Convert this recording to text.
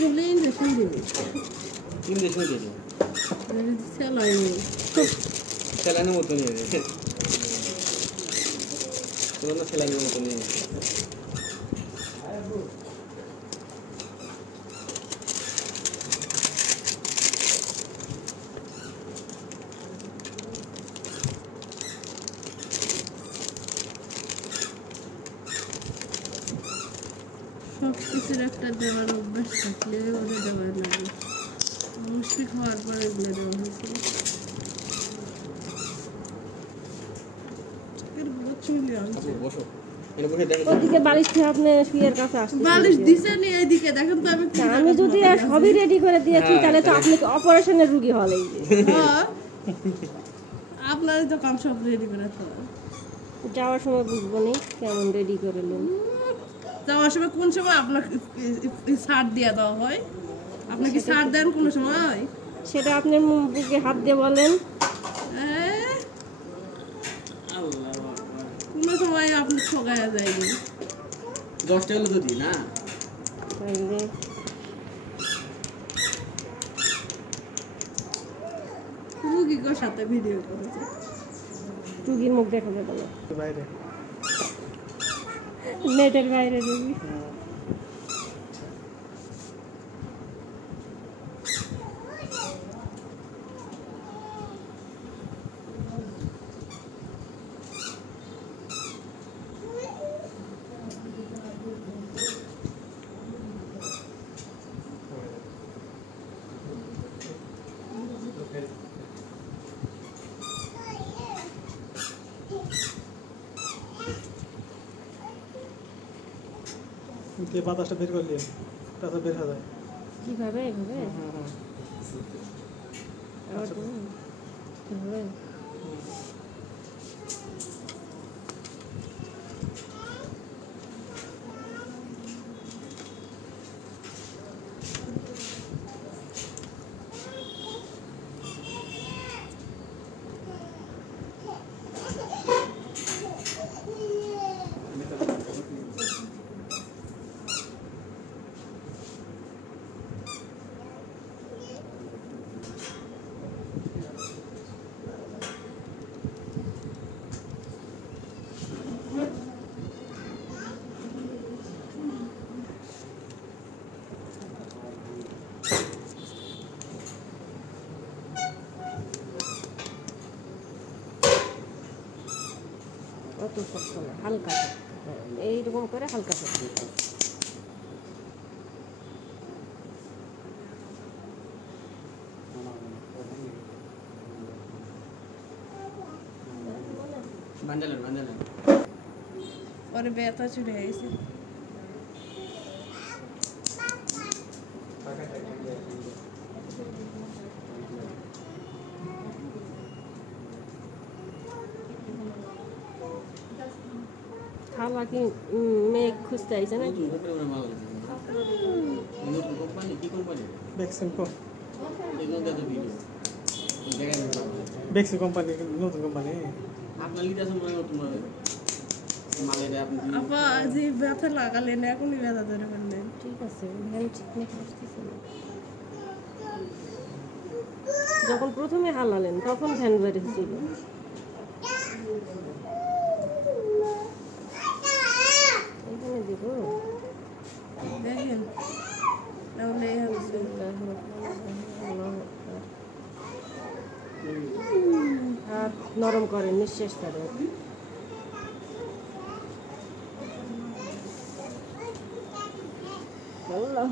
হলে ইঞ্জেকশন দেবে। ইঞ্জেকশন দিয়ে দেবে। স্যালাইনের মতো নিয়ে যাবে। পুরোনো স্যালাইনের মতো নিয়ে যাবে। সব কিছুর একটা দেওয়ার অভ্যাস থাকলে ওটা দেওয়ার লাগে। মুশকিল হওয়ার পর এগুলো দেওয়া হয়েছে। আমি যদি সবই রেডি করে দিয়েছি তাহলে তো আপনি অপারেশনের রুগী হলেই আপনার তো কাম সব রেডি করে যাওয়ার সময় বুঝবো নি কেমন রেডি করে নেন। যাওয়ার সময় কোন সময় আপনার ছাড় দিয়ে দেওয়া হয়? আপনাকে ছাড় দেন কোন সময়? সেটা আপনি বুকে হাত দিয়ে বলেন। কোন সময় আপনি ঠকায়া যায়নি। 10 টাকা তো দিই না। রুগীর সাথে ভিডিও করেছে। রুগীর মুখ দেখা যাবে না বাইরে, নেটের বাইরে রুগী। বাতাসটা বের করলে তাতে বের হয়ে যায় কিভাবে? অত শক্ত না, হালকা এইরকম করে হালকা শক্ত। পরে ব্যথা ছুটে গেছে। খালা কি মেয়ে খুঁজতে আইছে নাকি? বেক্সি কোম্পানি, নতুন কোম্পানি। আপা যে ব্যথা লাগালেন এখনই ব্যথা ধরে ফেললেন। ঠিক আছে, যখন প্রথমে হালালেন তখন ভ্যান বেরিয়েছিল। এখানে দিব দেখেন তাহলে আর নরম করেন, নিঃশ্বাস করেন। আল্লাহ